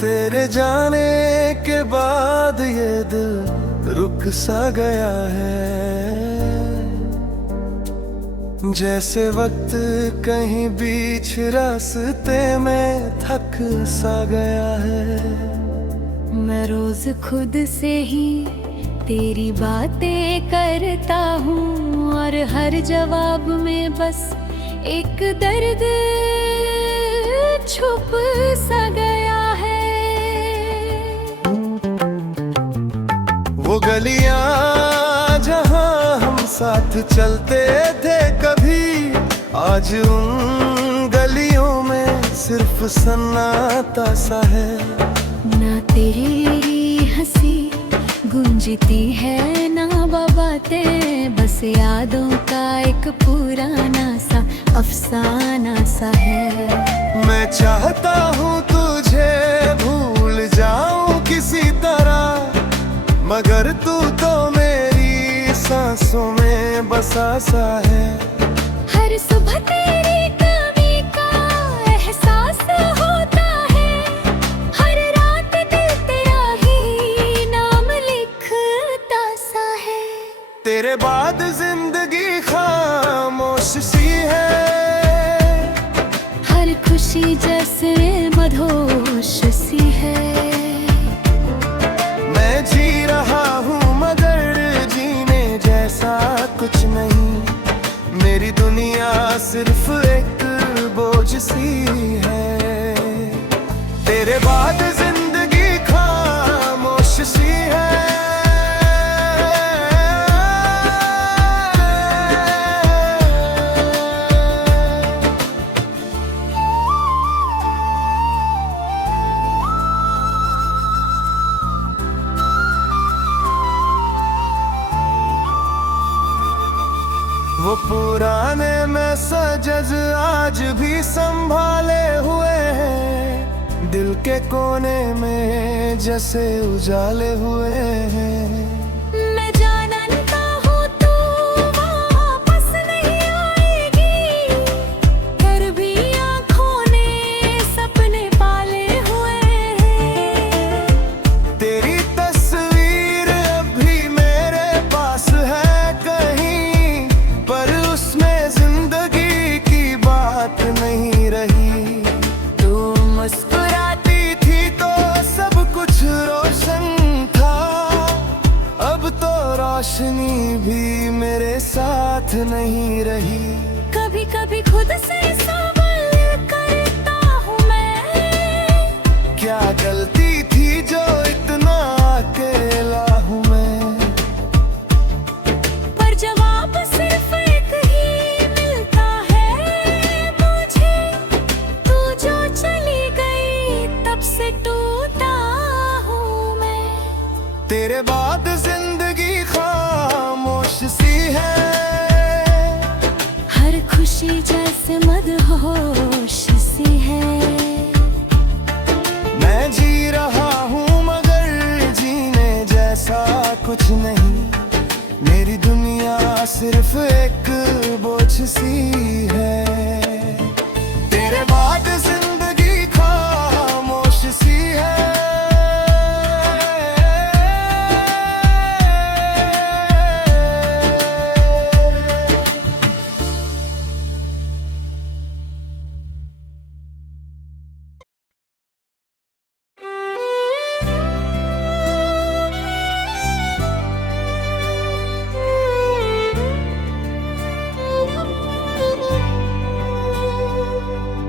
तेरे जाने के बाद ये दिल रुक सा गया है, जैसे वक्त कहीं बीच रास्ते में थक सा गया है। मैं रोज खुद से ही तेरी बातें करता हूँ और हर जवाब में बस एक दर्द छुप सा गया है। वो गलियां जहां हम साथ चलते थे कभी, आज उन गलियों में सिर्फ सन्नाटा सा है। ना तेरी हंसी गूंजती है ना बातें, बस यादों का एक पुराना सा अफसाना सा है। मैं चाहता हूँ तुझे भूल जाऊं किसी तरह, मगर तू तो मेरी सांसों में बसा सा है। हर सुबह तेरी कमी का एहसास होता है, हर रात दिल तेरा ही नाम लिखता सा है। तेरे बाद जिंदगी खामोश सी है, हर खुशी जैसे मधोश सी है। मैं जी रहा हूँ मगर जीने जैसा कुछ नहीं, मेरी दुनिया सिर्फ एक बोझ सी है। तेरे बाद जिंदगी खामोश सी है। वो पुराने मैसेज आज भी संभाले हुए हैं, दिल के कोने में जैसे उजाले हुए हैं। मैं जानता हूँ तू वापस नहीं आएगी, फिर भी आँखों ने सपने पाले हुए हैं। तेरी तस्वीर अभी मेरे पास है कहीं, पर उसमें जिंदगी की बात नहीं रही। तू मुस्कुराती थी तो सब कुछ रोशन था, अब तो रोशनी भी मेरे साथ नहीं रही। कभी कभी खुद से सवाल करता हूँ मैं, क्या गलती थी जो इतना अकेला हूँ मैं। पर जवाब सिर्फ एक ही मिलता है मुझे, तू जो चली गई तब से टूटा हूँ मैं। तेरे बाद जिंदगी खामोश सी है, हर खुशी जैसे मदहोश सी है। मैं जी रहा हूँ मगर जीने जैसा कुछ नहीं, मेरी दुनिया सिर्फ एक बोझ सी है। तेरे बाद जिंदगी खामोश सी है।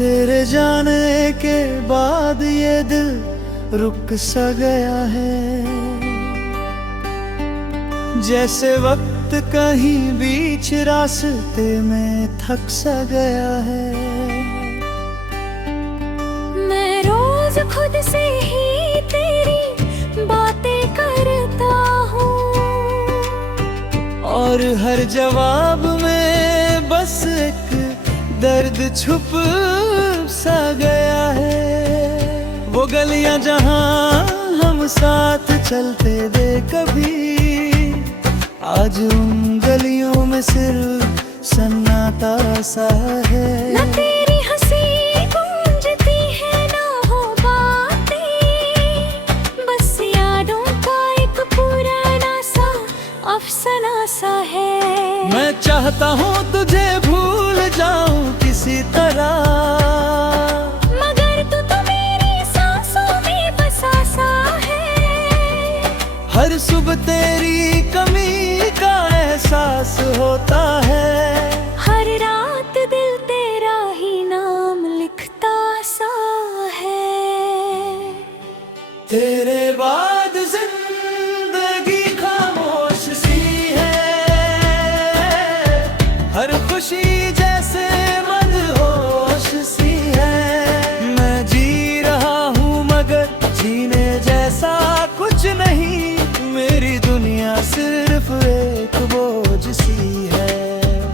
तेरे जाने के बाद ये दिल रुक सा गया है, जैसे वक्त कहीं बीच रास्ते में थक सा गया है। मैं रोज खुद से ही तेरी बातें करता हूँ, और हर जवाब में बस एक दर्द छुप सा गया है। वो गलियां जहां हम साथ चलते थे कभी, आज उन गलियों में सिर्फ सन्नाटा सा है। न तेरी हंसी गूंजती है ना हो बातें, चाहता हूँ तुझे भूल जाऊं किसी तरह, मगर तू तो मेरी सांसों में बसा सा है। हर सुबह तेरी कमी का एहसास होता है, हर रात दिल तेरा ही नाम लिखता सा है। तेरे बाद जिंदगी खामोश सी है, हर खुशी जैसे मदहोश सी है। मैं जी रहा हूँ मगर जीने जैसा कुछ नहीं, मेरी दुनिया सिर्फ एक बोझ सी है।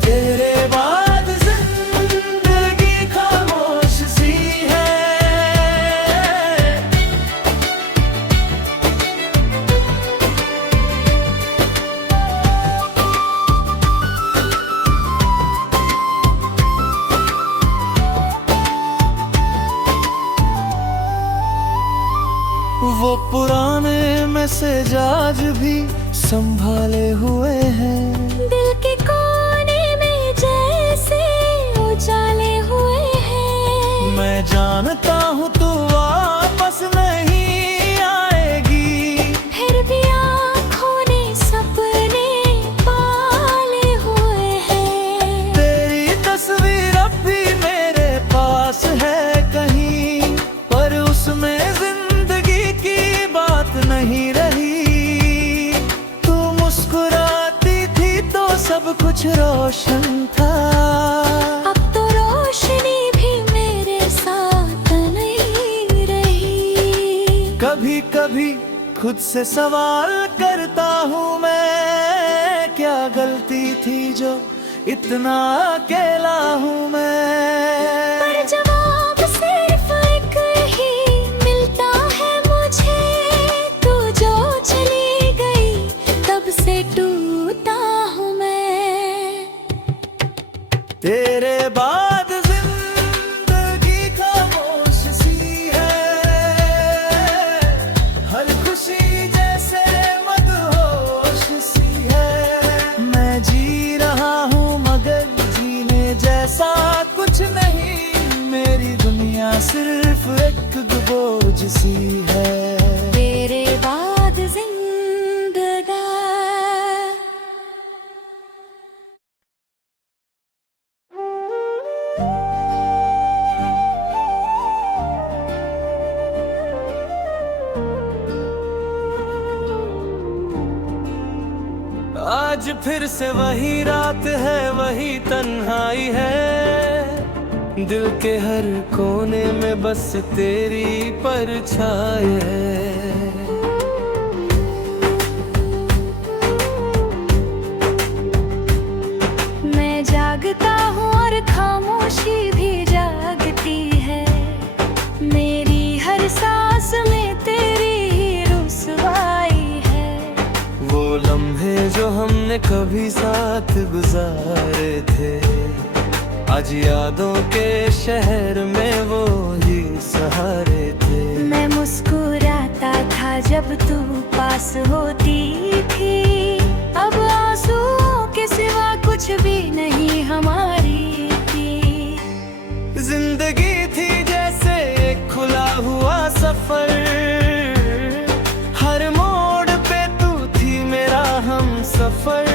तेरे बाद जिंदगी खामोश सी है। वो पुराने मैसेज आज भी संभाले हुए हैं, दिल के कोने में जैसे उजाले हुए हैं। मैं जानता हूँ तू वापस नहीं आएगी, फिर भी आँखों ने सपने पाले हुए हैं। तेरी तस्वीर अब भी मेरे पास है कहीं, पर उसमें जिंदगी की बात नहीं रही। तू मुस्कुराती थी तो सब कुछ रोशन था, अब तो रोशनी भी मेरे साथ नहीं रही। कभी कभी खुद से सवाल करता हूँ मैं, क्या गलती थी जो इतना अकेला हूँ मैं। पर जवाब सिर्फ एक ही मिलता है मुझे, तू जो चली गई तब से टूटा हूँ मैं। तेरे बाद जिंदगी खामोश सी है, हर खुशी जैसे मदहोश सी है। मैं जी रहा हूँ मगर जीने जैसा कुछ नहीं, मेरी दुनिया सिर्फ एक बोझ सी है। तेरे बाद जिंदगा आज फिर से वही रात है, वही तन्हाई है, दिल के हर कोने में बस तेरी परछाई है। मैं जागता हूँ और खामोशी भी जागती है, मेरी हर सांस में तेरी ही रुसवाई है। वो लम्हे जो हमने कभी साथ गुजारे थे, आज यादों के शहर में वो ही सहारे थे। मैं मुस्कुराता था जब तू पास होती थी, अब आंसुओं के सिवा कुछ भी नहीं हमारी थी। जिंदगी थी जैसे एक खुला हुआ सफर, हर मोड़ पे तू थी मेरा हम सफर।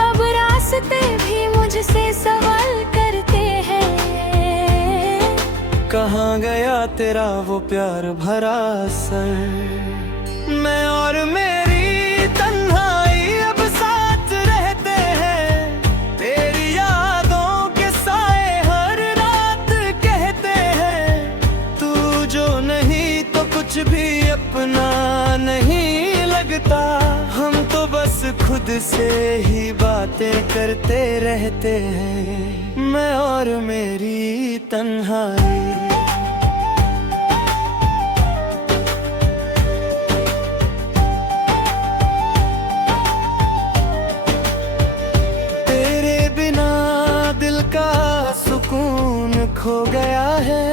अब रास्ते भी मुझसे सवाल करते हैं, कहाँ गया तेरा वो प्यार भरा सर। मैं और मेरी तन्हाई अब साथ रहते हैं, तेरी यादों के साए हर रात कहते हैं। तू जो नहीं तो कुछ भी अपना नहीं लगता, हम तो बस खुद से ही बातें करते रहते हैं। मैं और मेरी तन्हाई। तेरे बिना दिल का सुकून खो गया है,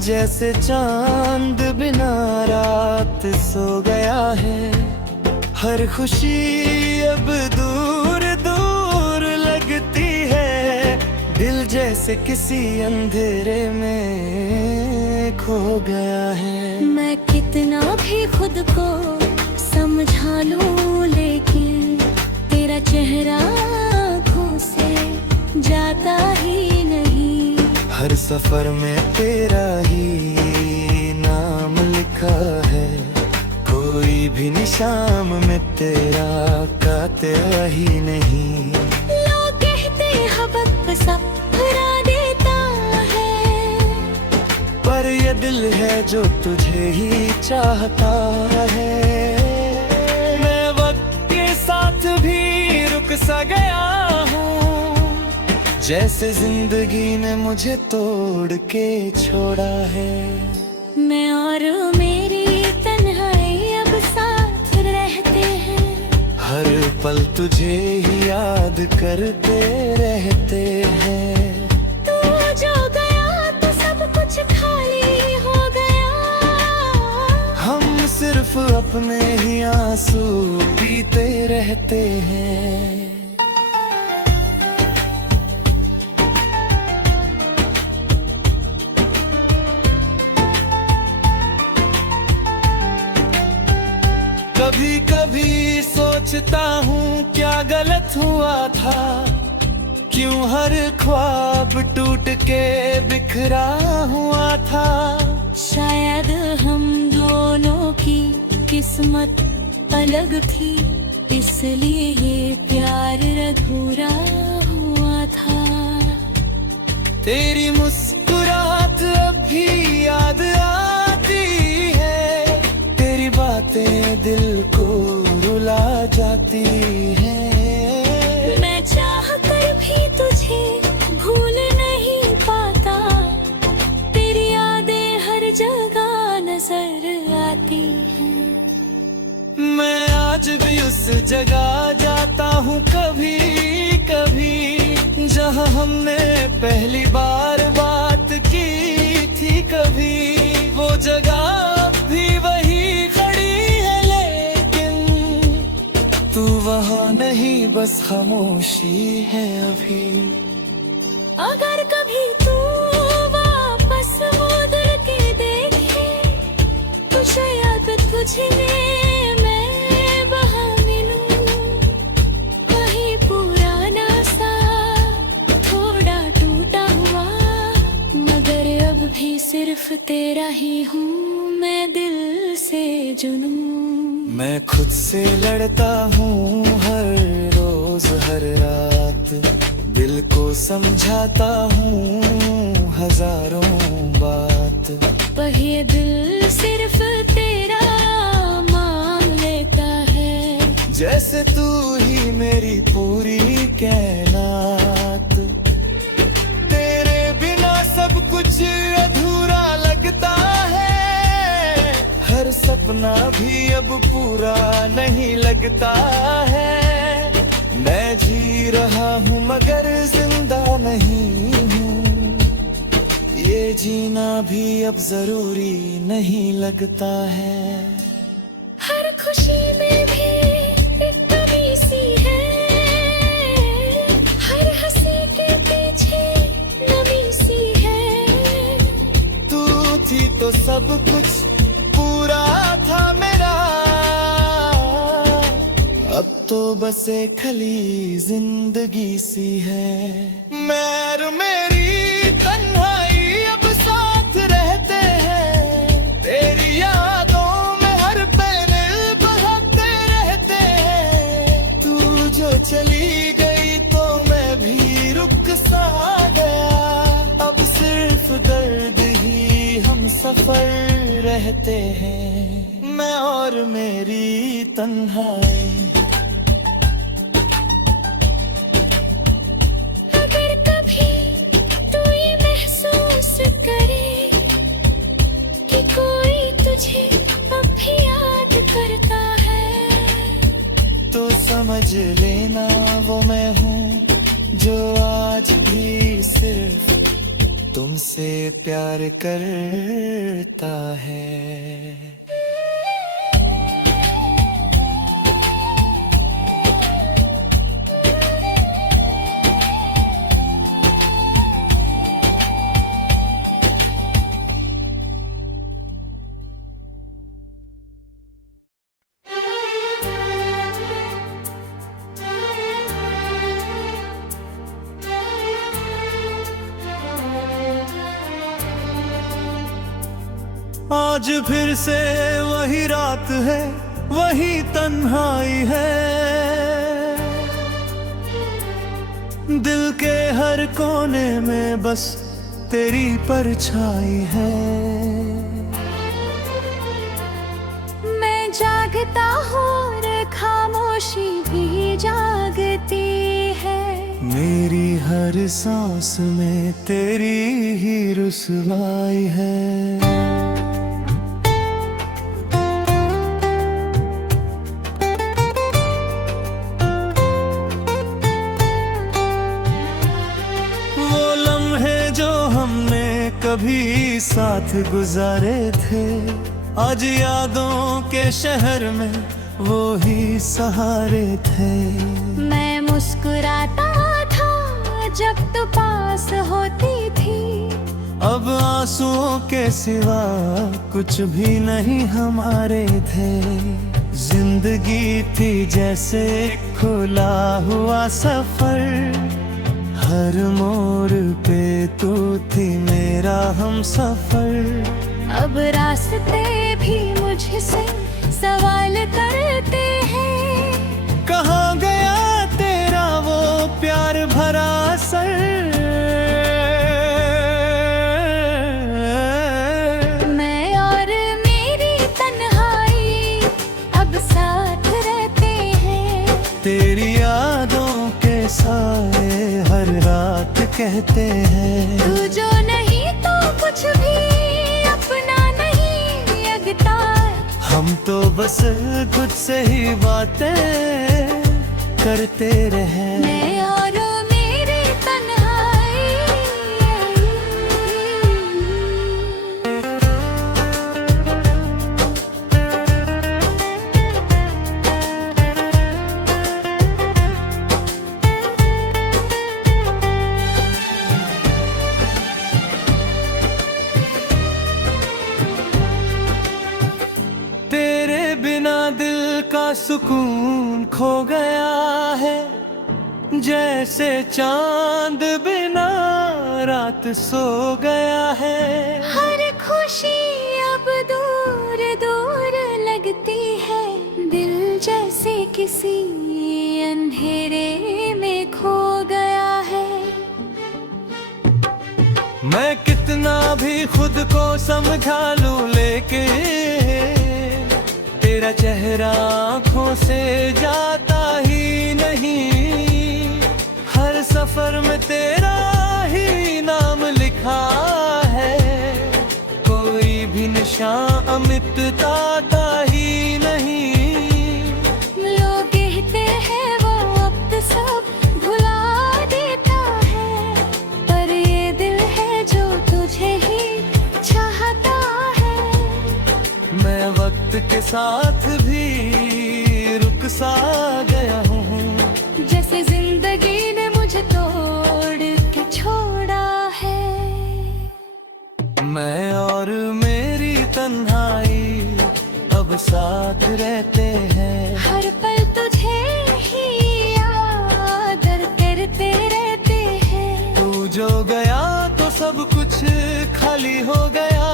जैसे चांद बिना रात सो गया है। हर खुशी अब दूर दूर दिल जैसे किसी अंधेरे में खो गया है। मैं कितना भी खुद को समझा लूं, लेकिन तेरा चेहरा आँखों से जाता ही नहीं। हर सफर में तेरा ही नाम लिखा है, कोई भी निशान में तेरा का तेरा ही नहीं। लोग कहते हैं वक्त सब भुला देता है, पर ये दिल है जो तुझे ही चाहता है। मैं वक्त के साथ भी रुक सा गया हूँ, जैसे जिंदगी ने मुझे तोड़ के छोड़ा है। मैं और मेरी तन्हाई अब साथ रहते हैं, हर पल तुझे ही याद करते रहते हैं। तू जो गया तो सब कुछ खाली हो गया। हम सिर्फ अपने ही आंसू पीते रहते हैं। कभी कभी सोचता हूँ क्या गलत हुआ था, क्यों हर ख्वाब टूट के बिखरा हुआ था। शायद हम दोनों की किस्मत अलग थी, इसलिए ये प्यार अधूरा हुआ था। तेरी मुस्कुराहट अब भी याद आती है, तेरी बातें दिल को रुला जाती हैं। मैं चाह कर भी तुझे भूल नहीं पाता, तेरी यादें हर जगह नजर आती हैं। मैं आज भी उस जगह जाता हूँ कभी कभी, जहाँ हमने पहली बार बात की थी कभी। वो जगह भी वही खड़ी है, लेकिन तू वहाँ नहीं, बस खामोशी है अभी। अगर कभी तू वापस मुड़ के देखे, तो शायद तुझे मैं वहाँ मिलूं। वही पुराना सा थोड़ा टूटा हुआ, मगर अब भी सिर्फ तेरा ही हूँ मैं दिल से जुनूं। मैं खुद से लड़ता हूँ हर रोज हर रात, दिल को समझाता हूँ हजारों बात। पर ये दिल सिर्फ तेरा मान लेता है, जैसे तू ही मेरी पूरी कायनात। तेरे बिना सब कुछ अधूरा लगता है, हर सपना भी अब पूरा नहीं लगता है। मैं जी रहा हूँ मगर जिंदा नहीं हूँ, ये जीना भी अब जरूरी नहीं लगता है। हर खुशी में भी एक कमी सी है, हर हंसी के पीछे नमी सी है। तू थी तो सब कुछ पूरा था मेरा, अब तो बस एक खाली जिंदगी सी है। मैं और मेरी तन्हाई अब साथ रहते हैं, तेरी यादों में हर पल बहते रहते हैं। तू जो चली गई तो मैं भी रुक सा गया, अब सिर्फ दर्द ही हम सफर रहते हैं। मैं और मेरी तन्हाई। अगर कभी तू ये महसूस करे कि कोई तुझे अब भी याद करता है, तो समझ लेना वो मैं हूँ जो आज भी सिर्फ तुमसे प्यार करता है। आज फिर से वही रात है, वही तन्हाई है। दिल के हर कोने में बस तेरी परछाई है। मैं जागता हूँ और खामोशी भी जागती है। मेरी हर सांस में तेरी ही रुसवाई है। कभी साथ गुजारे थे, आज यादों के शहर में वो ही सहारे थे। मैं मुस्कुराता था जब तू पास होती थी, अब आंसुओं के सिवा कुछ भी नहीं हमारे थे। जिंदगी थी जैसे खुला हुआ सफर, हर मोड़ पे तू थी मेरा हम सफर। अब रास्ते भी मुझसे सवाल करते हैं, कहाँ गया तेरा वो प्यार भरा असर। मैं और मेरी तन्हाई अब साथ रहते हैं। तेरी यादों के साए हर रात कहते हैं, तू जो नहीं तो कुछ भी अपना नहीं लगता। हम तो बस खुद से ही बातें करते रहे। मैं और मेरी तन्हाई दिल का सुकून खो गया है, जैसे चांद बिना रात सो गया है। हर खुशी अब दूर दूर लगती है, दिल जैसे किसी अंधेरे में खो गया है। मैं कितना भी खुद को समझा लूं लेकिन तेरा चेहरा आँखों से जाता ही नहीं। हर सफर में तेरा ही नाम लिखा है, कोई भी निशान अमिटता ही नहीं। लोग कहते हैं वो वक्त सब भुला देता है, पर ये दिल है जो तुझे ही चाहता है। मैं वक्त के साथ भी रुक सा गया हूँ, जैसे जिंदगी ने मुझे तोड़ के छोड़ा है। मैं और मेरी तन्हाई अब साथ रहते हैं। हर पल तुझे ही याद करते रहते हैं। तू जो गया तो सब कुछ खाली हो गया।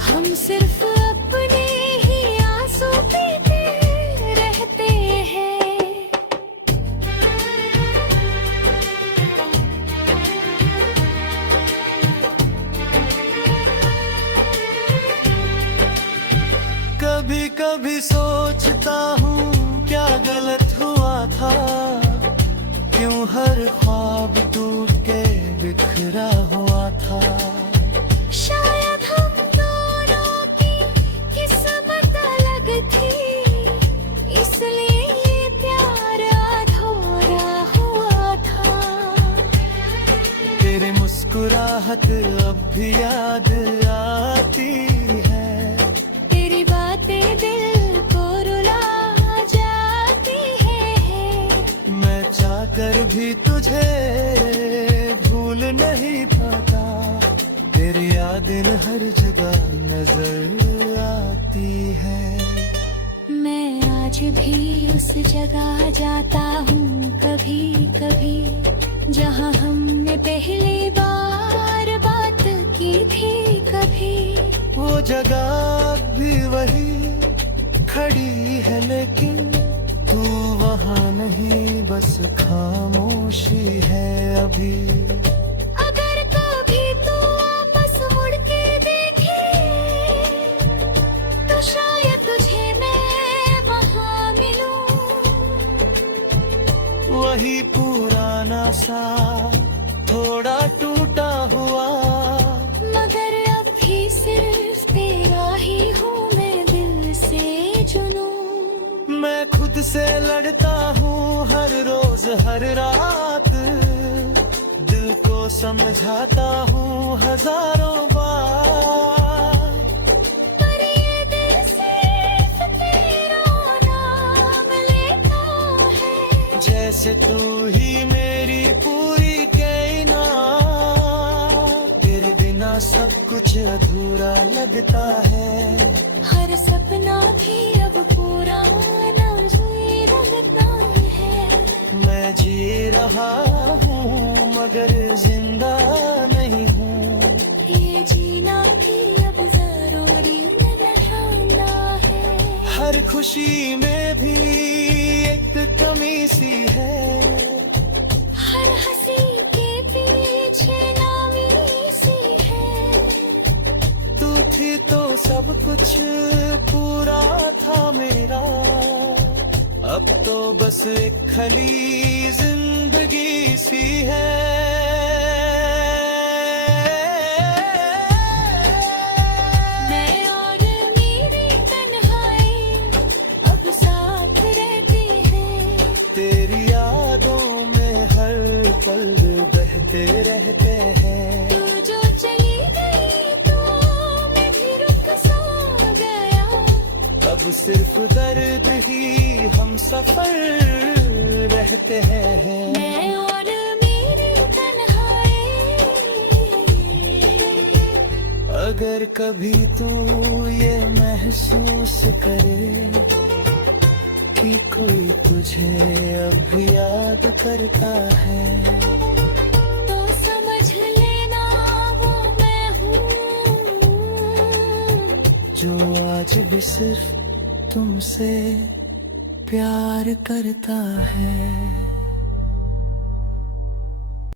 हम सिर्फ अपने ही आंसू पीते रहते हैं। कभी कभी सोचता हूँ क्या गलत हुआ था, क्यों हर ख्वाब टूट के बिखरा हुआ था। शायद हम दोनों की किस्मत अलग थी, इसलिए ये प्यार अधूरा हुआ था। तेरी मुस्कुराहट अब भी याद आती है, तेरी बातें दिल को रुला जाती है। मैं चाहकर भी तुझे भूल नहीं पाता। तेरी यादें हर जगह नजर आती है। मैं आज भी उस जगह जाता हूँ कभी कभी, जहाँ हमने पहली बार बात की थी कभी। वो जगह भी वही खड़ी है, लेकिन तू वहाँ नहीं, बस खामोशी है अभी। अगर कभी तू वापस मुड़ के देखे तो शायद तुझे मैं वहाँ मिलूं। वही पुराना सा थोड़ा टूटा हुआ, मगर अब भी सिर्फ तेरा ही हूँ मैं दिल से जुनूं। मैं खुद से लड़ता हूँ हर रोज हर रात, दिल को समझाता हूँ हजारों बार। पर ये दिल सिर्फ तेरा नाम लेता है, जैसे तू ही मेरी पूरी कायनात, तेरे बिना सब कुछ अधूरा लगता है। हर सपना भी अब पूरा ना जी लगता है। मैं जी रहा हूँ मगर जिंदा नहीं हूँ, ये जीना भी अब जरूरी लगाना है। हर खुशी में भी एक कमी सी है, हर हंसी के पीछे नामी सी है। तू थी तो सब कुछ पूरा था मेरा, अब तो बस एक खली जिंदगी सी है। मैं और मेरी तन्हाई अब साथ रहती हैं। तेरी यादों में हर पल बहते रहते हैं। तू जो चली गई तो मैं भी रुक सा गया। अब सिर्फ दर्द ही हम सफर रहते हैं। मैं और मेरी तन्हाई। अगर कभी तू ये महसूस करे कि कोई तुझे अब भी याद करता है, तो समझ लेना वो मैं हूँ, जो आज भी सिर्फ तुमसे प्यार करता है।